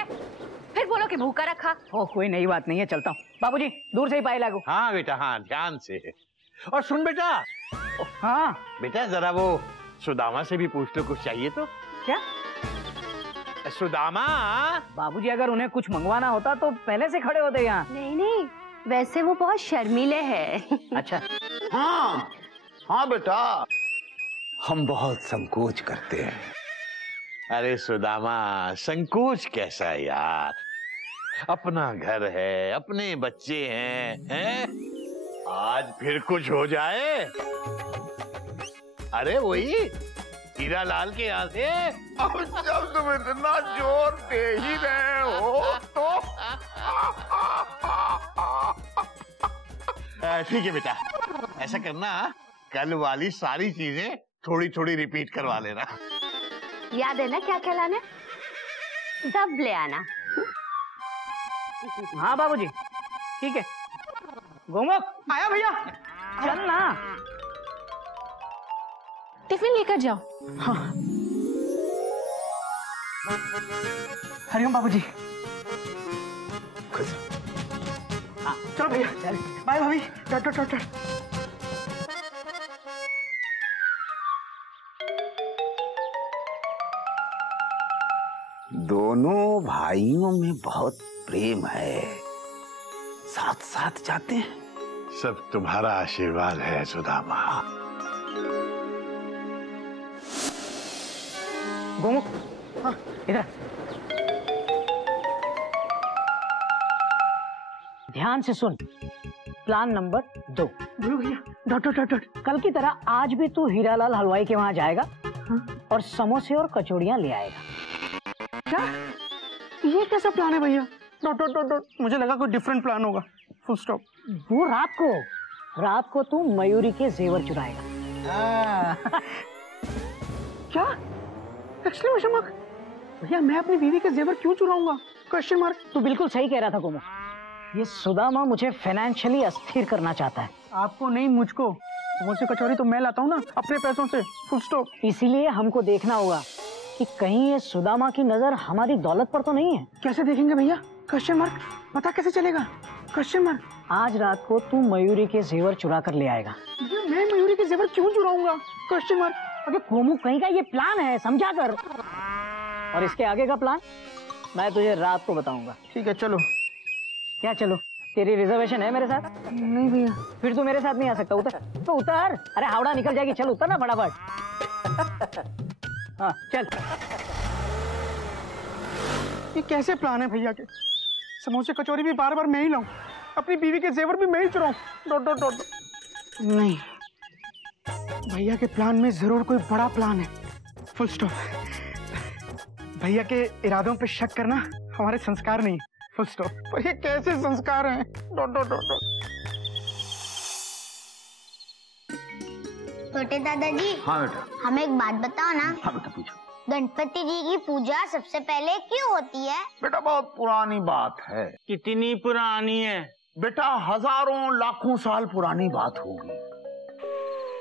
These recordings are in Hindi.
है, फिर बोलो कि भूखा रखा। ओह कोई नई बात नहीं है, चलता हूँ। बाबूजी दूर से ही पाए लागू। हाँ बेटा, हाँ ध्यान से। और सुन बेटा। हाँ बेटा जरा वो सुदामा से भी पूछ लो, कुछ चाहिए तो। क्या? सुदामा। बाबूजी अगर उन्हें कुछ मंगवाना होता तो पहले से खड़े होते यहाँ। नहीं नहीं, वैसे वो बहुत शर्मीले हैं। अच्छा। हाँ हाँ बेटा, हम बहुत संकोच करते हैं। अरे सुदामा, संकोच कैसा है यार, अपना घर है, अपने बच्चे हैं? आज फिर कुछ हो जाए। अरे वही हीरा लाल के यहाँ से। अब जब तुम इतना जोर दे ही रहे हो तो ठीक है बेटा, ऐसा करना, कल वाली सारी चीजें थोड़ी थोड़ी रिपीट करवा लेना। याद है ना क्या क्या लाना, सब ले आना। हाँ बाबूजी ठीक है। गोमुख आया भैया, चल ना। टिफिन लेकर जाओ। हाँ। हरिओम बाबूजी। हाँ चलो भैया, चल बाय भाभी। टट। दोनों भाइयों में बहुत प्रेम है, साथ साथ जाते हैं। सब तुम्हारा आशीर्वाद है सुदामा। गोमुख हाँ इधर ध्यान से सुन। Plan number 2। बोलो भैया। डॉट। कल की तरह आज भी तू हीरालाल हलवाई के वहां जाएगा। हाँ? और समोसे और कचौड़ियां ले आएगा। क्या? ये कैसा प्लान है भैया? डॉट। मुझे लगा कोई डिफरेंट प्लान होगा। Full stop. वो रात को तू मयूरी के जेवर चुराएगा। क्या? Exclamation mark. भैया मैं अपनी बीवी के जेवर क्यों चुराऊंगा? Question mark. तू बिल्कुल सही कह रहा था गोमुख, ये सुदामा मुझे फाइनेंशियली अस्थिर करना चाहता है। आपको नहीं, मुझको। समोसे कचौरी तो मैं लाता हूँ ना अपने पैसों से। Full stop. इसीलिए हमको देखना होगा कि कहीं ये सुदामा की नजर हमारी दौलत पर तो नहीं है। कैसे देखेंगे भैया? Question mark. पता कैसे चलेगा? Question mark. आज रात को तू मयूरी के जेवर चुरा कर ले आएगा। मैं मयूरी के जेवर क्यों चुराऊंगा? Question mark. अबे गोमुख कहीं का ये प्लान है, समझा कर। और इसके आगे का प्लान मैं तुझे रात को बताऊंगा। ठीक है चलो। क्या चलो? तेरी रिजर्वेशन है मेरे साथ? नहीं भैया। फिर तू मेरे साथ नहीं आ सकता। उतर तो उतर। अरे हावड़ा निकल जाएगी, चल उतर ना फटाफट। हाँ चल। ये कैसे प्लान है भैया के? समोसे कचौरी भी बार बार मैं ही लाऊं, अपनी बीवी के जेवर भी मैं ही चुराऊं। डॉट। नहीं, भैया के प्लान में जरूर कोई बड़ा प्लान है। Full stop. भैया के इरादों पे शक करना हमारे संस्कार नहीं है। Full stop. पर ये कैसे संस्कार हैं? डॉट। छोटे दादाजी। हाँ बेटा। हमें एक बात बताओ ना। हाँ बेटा पूछो। गणपति जी की पूजा सबसे पहले क्यों होती है? बेटा बहुत पुरानी बात है। कितनी पुरानी है? बेटा हजारों लाखों साल पुरानी बात होगी।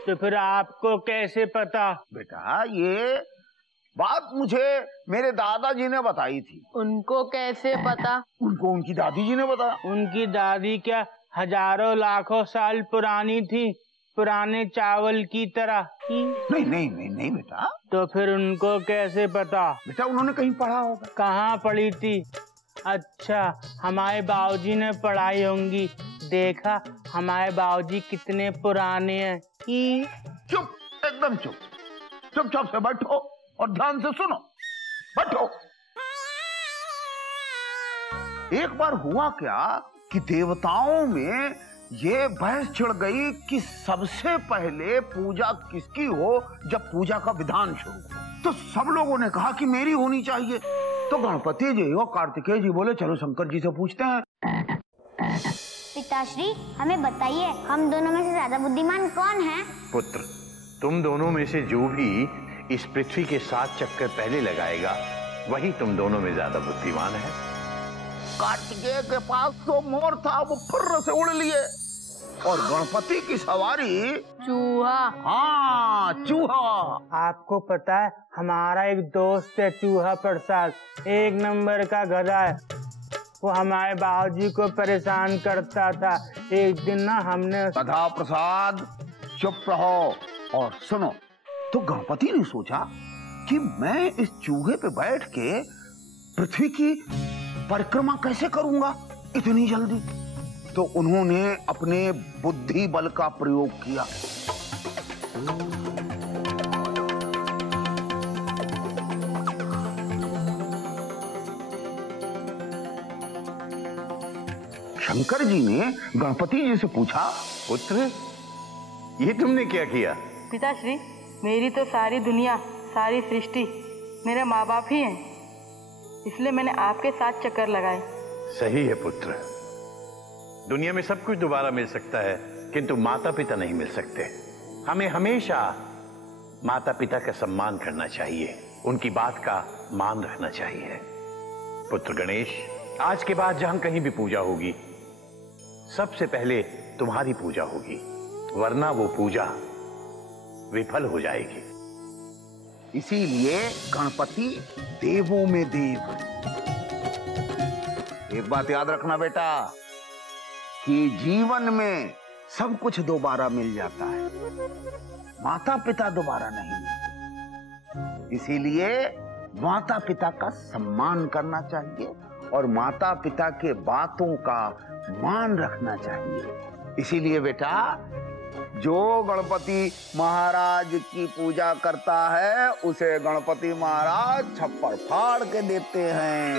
तो फिर आपको कैसे पता? बेटा ये बात मुझे मेरे दादाजी ने बताई थी। उनको कैसे पता? उनको उनकी दादी जी ने बताया। उनकी दादी क्या हजारों लाखों साल पुरानी थी, पुराने चावल की तरह? नहीं बेटा। तो फिर उनको कैसे पता? बेटा उन्होंने कहीं पढ़ा होगा। कहाँ पढ़ी थी? अच्छा, हमारे बाबूजी ने पढ़ाई होंगी। देखा हमारे बाबूजी कितने पुराने हैं। चुप, एकदम चुप। चुपचाप से बैठो और ध्यान से सुनो। बैठो। एक बार हुआ क्या कि देवताओं में ये बहस छिड़ गई कि सबसे पहले पूजा किसकी हो जब पूजा का विधान शुरू हो। तो सब लोगों ने कहा कि मेरी होनी चाहिए। तो गणपति जी और कार्तिकेय जी बोले चलो शंकर जी से पूछते हैं। पिताश्री हमें बताइए, हम दोनों में से ज्यादा बुद्धिमान कौन है? पुत्र, तुम दोनों में से जो भी इस पृथ्वी के 7 चक्कर पहले लगाएगा वही तुम दोनों में ज्यादा बुद्धिमान है। कार्तिकेय के पास तो मोर था, वो फुर्र से उड़ लिए। और गणपति की सवारी चूहा। हाँ, चूहा। आपको पता है हमारा एक दोस्त है चूहा प्रसाद, 1 नंबर का गधा है। वो हमारे बाबूजी को परेशान करता था। एक दिन ना हमने गधा प्रसाद चुप रहो और सुनो। तो गणपति ने सोचा कि मैं इस चूहे पे बैठ के पृथ्वी की परिक्रमा कैसे करूंगा इतनी जल्दी। तो उन्होंने अपने बुद्धि बल का प्रयोग किया। शंकर जी ने गणपति जी से पूछा, पुत्र ये तुमने क्या किया? पिताश्री, मेरी तो सारी दुनिया, सारी सृष्टि मेरे माँ बाप ही हैं, इसलिए मैंने आपके साथ चक्कर लगाए। सही है पुत्र, दुनिया में सब कुछ दोबारा मिल सकता है किंतु माता पिता नहीं मिल सकते। हमें हमेशा माता पिता का सम्मान करना चाहिए, उनकी बात का मान रखना चाहिए। पुत्र गणेश, आज के बाद जहां कहीं भी पूजा होगी सबसे पहले तुम्हारी पूजा होगी, वरना वो पूजा विफल हो जाएगी। इसीलिए गणपति देवों में देव है। एक बात याद रखना बेटा कि जीवन में सब कुछ दोबारा मिल जाता है, माता पिता दोबारा नहीं मिलते। इसीलिए माता पिता का सम्मान करना चाहिए और माता पिता के बातों का मान रखना चाहिए। इसीलिए बेटा जो गणपति महाराज की पूजा करता है उसे गणपति महाराज छप्पर फाड़ के देते हैं।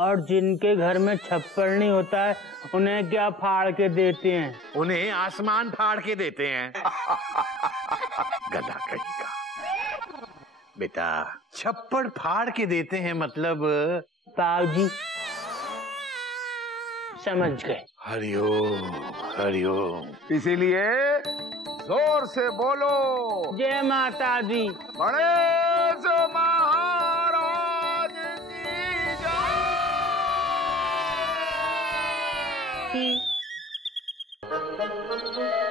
और जिनके घर में छप्पर नहीं होता है उन्हें क्या फाड़ के देते हैं? उन्हें आसमान फाड़ के देते हैं। गधा कहीं का। बेटा छप्पड़ फाड़ के देते हैं मतलब? बाबूजी समझ गए। हरिओम हरिओम। इसीलिए जोर से बोलो, जय माता दी। गणेश महाराज की जय।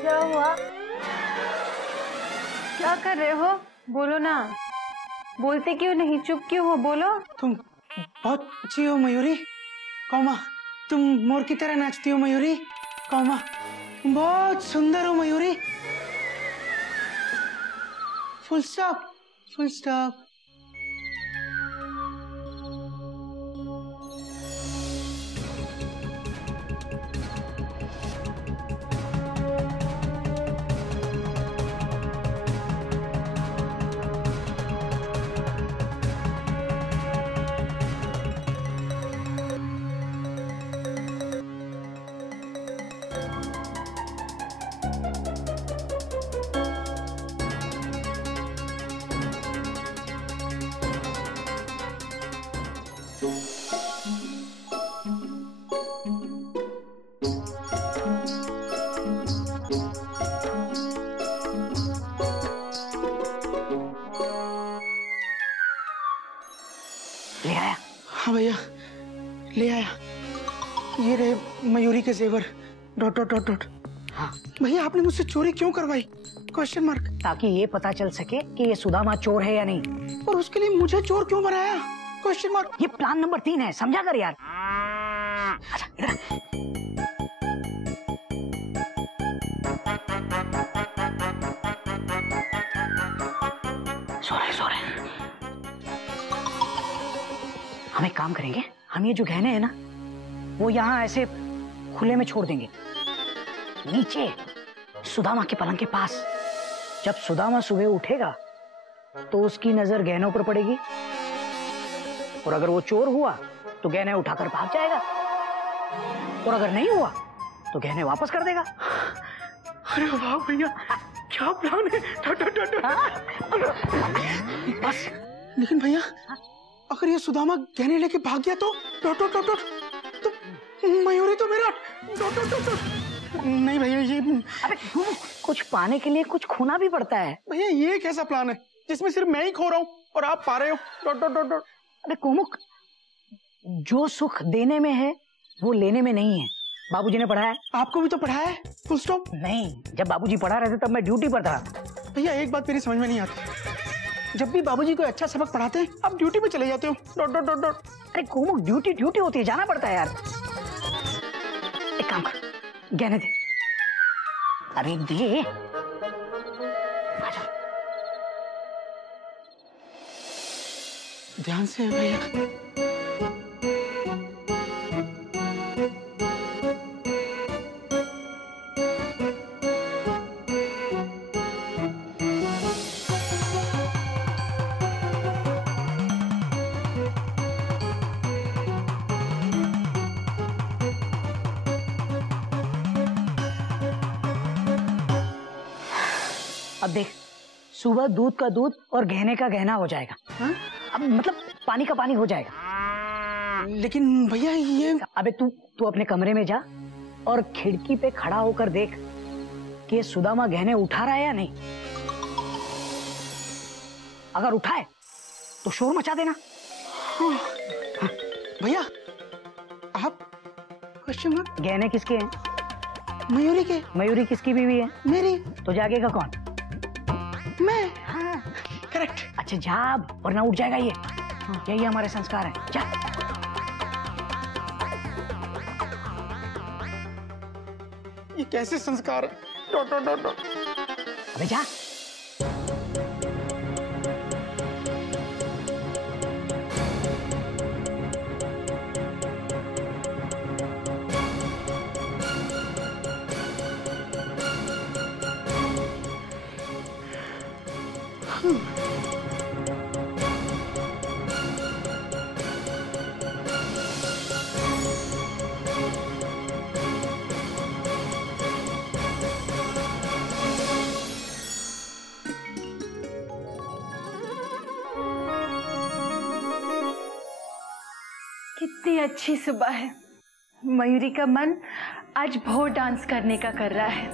क्या हुआ? क्या कर रहे हो? बोलो ना, बोलते क्यों नहीं, चुप क्यों हो? बोलो। तुम बहुत अच्छी हो मयूरी। कौमा, तुम मोर की तरह नाचती हो मयूरी। कौमा, तुम बहुत सुंदर हो Mayuri. Full stop, full stop. ले आया? हाँ भैया, ले आया। ये रहे मयूरी के जेवर। Dot dot dot dot. हाँ भैया, आपने मुझसे चोरी क्यों करवाई? Question mark. ताकि ये पता चल सके कि ये सुदामा चोर है या नहीं। और उसके लिए मुझे चोर क्यों बनाया? Question mark. ये प्लान नंबर 3 है, समझा कर यार। अच्छा इधर। सो रहे। हम एक काम करेंगे, हम ये जो गहने हैं ना वो यहाँ ऐसे खुले में छोड़ देंगे, नीचे सुदामा के पलंग के पास। जब सुदामा सुबह उठेगा तो उसकी नजर गहनों पर पड़ेगी, और अगर वो चोर हुआ तो गहने उठाकर भाग जाएगा, और अगर नहीं हुआ तो गहने वापस कर देगा। अरे वाह भैया, क्या प्लान है। बस। लेकिन भैया, अगर ये सुदामा गहने लेके भाग गया तो तो मयूरी तो मेरा नहीं भैया। ये अबे कुछ पाने के लिए कुछ खोना भी पड़ता है भैया। ये कैसा प्लान है जिसमें सिर्फ मैं ही खो रहा हूँ और आप पा रहे हो। अबे कुमुक, जो सुख देने में है वो लेने में नहीं है। बाबूजी ने पढ़ाया। आपको भी तो पढ़ाया है, फुल स्टॉप। नहीं, जब बाबूजी पढ़ा रहे थे तब मैं ड्यूटी पर था। भैया एक बात मेरी समझ में नहीं आती, जब भी बाबूजी कोई अच्छा सबक पढ़ाते हैं आप ड्यूटी पे चले जाते हो। अरे कुमुक, ड्यूटी होती है, जाना पड़ता है यार। एक काम कर, गहने दे। अरे दे। ध्यान से भैया। अब देख, सुबह दूध का दूध और गहने का गहना हो जाएगा। हाँ? अब मतलब पानी का पानी हो जाएगा। लेकिन भैया ये। अबे तू अपने कमरे में जा और खिड़की पे खड़ा होकर देख कि ये सुदामा गहने उठा रहा है या नहीं। अगर उठाए तो शोर मचा देना। हाँ। भैया आप क्वेश्चन मार्क। गहने किसके हैं? मयूरी के। मयूरी किसकी बीवी है? मेरी। तो जागेगा कौन? मैं। हाँ करेक्ट। अच्छा जा, वरना उठ जाएगा ये। हाँ। यही हमारे संस्कार हैं। जा। ये कैसे संस्कार है? अबे जा। कितनी अच्छी सुबह है। मयूरी का मन आज भोर डांस करने का कर रहा है।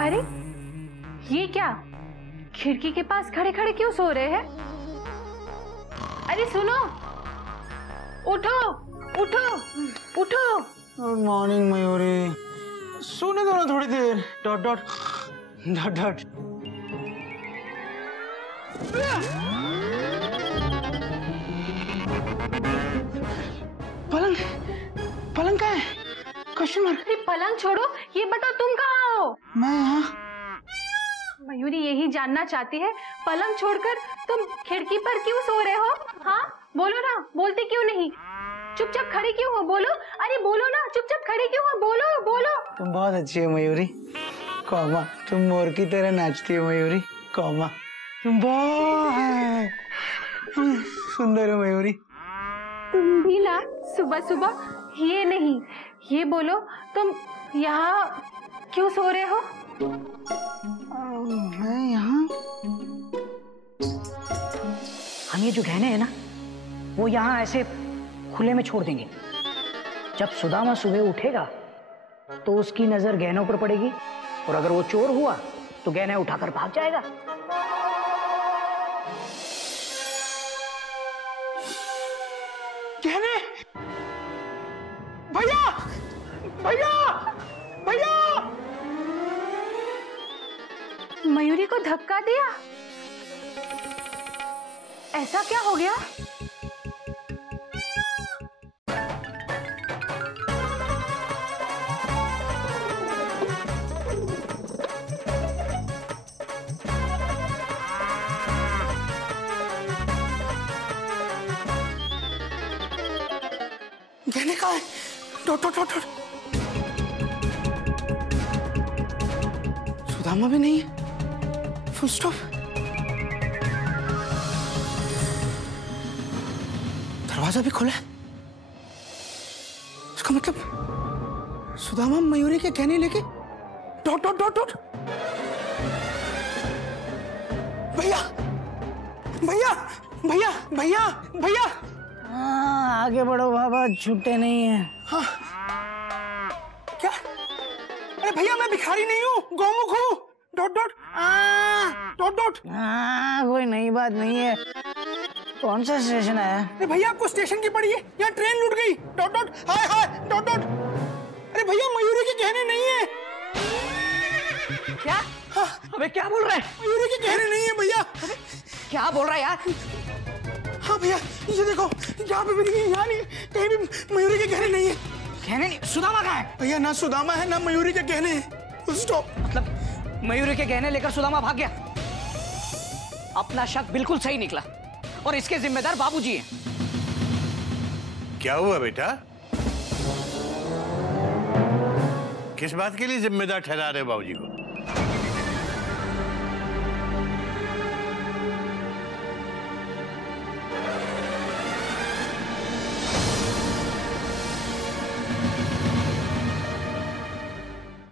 अरे ये क्या, खिड़की के पास खड़े खड़े क्यों सो रहे हैं? अरे सुनो, उठो उठो उठो। गुड मॉर्निंग मयूरी, सोने दो ना थोड़ी देर। पलंग कहाँ है? Question mark. अरे पलंग छोड़ो, ये बताओ तुम कहाँ हो? मैं यहाँ। मयूरी यही जानना चाहती है, पलंग छोड़कर तुम खिड़की पर क्यों सो रहे हो? हाँ बोलो ना, बोलते क्यों नहीं? चुपचाप खड़ी क्यों हो? बोलो। अरे बोलो ना, चुपचाप खड़ी क्यों हो? बोलो बोलो। तुम बहुत अच्छी हो मयूरी, कौमा। तुम मोर की तरह नाचती हो मयूरी, कौमा। तुम बहुत सुंदर हो मयूरी। तुम भी ना सुबह सुबह ये नहीं, ये बोलो, तुम यहाँ क्यों सो रहे हो? मैं यहाँ। हम ये जो गहने हैं ना, वो यहाँ ऐसे खुले में छोड़ देंगे। जब सुदामा सुबह उठेगा तो उसकी नजर गहनों पर पड़ेगी, और अगर वो चोर हुआ तो गहने उठाकर भाग जाएगा। गहने। भैया भैया भैया। मयूरी को धक्का दिया? ऐसा क्या हो गया? Dot dot dot. सुदामा भी नहीं है। Full stop. दरवाजा भी खुला है। इसका मतलब सुदामा मयूरी के गहने लेके डॉट डॉट डॉट डॉट। भैया भैया भैया भैया भैया। हाँ, आगे बढ़ो बाबा, छूटे नहीं है। हाँ क्या? अरे भैया मैं भिखारी नहीं हूँ, गौमुख हूँ। Dot dot dot dot. हाँ, कोई नई बात नहीं है। कौन सा स्टेशन आया? अरे भैया आपको स्टेशन की पड़ी है, यहाँ ट्रेन लूट गई। डॉट डॉट हाय हाय डॉट डॉट। अरे भैया मयूरी के गहने नहीं है। क्या? हाँ, अबे क्या बोल रहा है? मयूरी के गहने नहीं है भैया। क्या बोल रहा है यार? हाँ भैया ये देखो, यहाँ पे भी नहीं है, यहाँ नहीं, कहीं भी मयूरी के गहने नहीं है। गहने नहीं? सुदामा कहाँ है? भैया ना सुदामा है ना मयूरी के गहने हैं। स्टॉप। मतलब मयूरी के गहने लेकर सुदामा भाग गया? अपना शक बिल्कुल सही निकला और इसके जिम्मेदार बाबूजी हैं। क्या हुआ बेटा? किस बात के लिए जिम्मेदार ठहरा रहे बाबूजी को?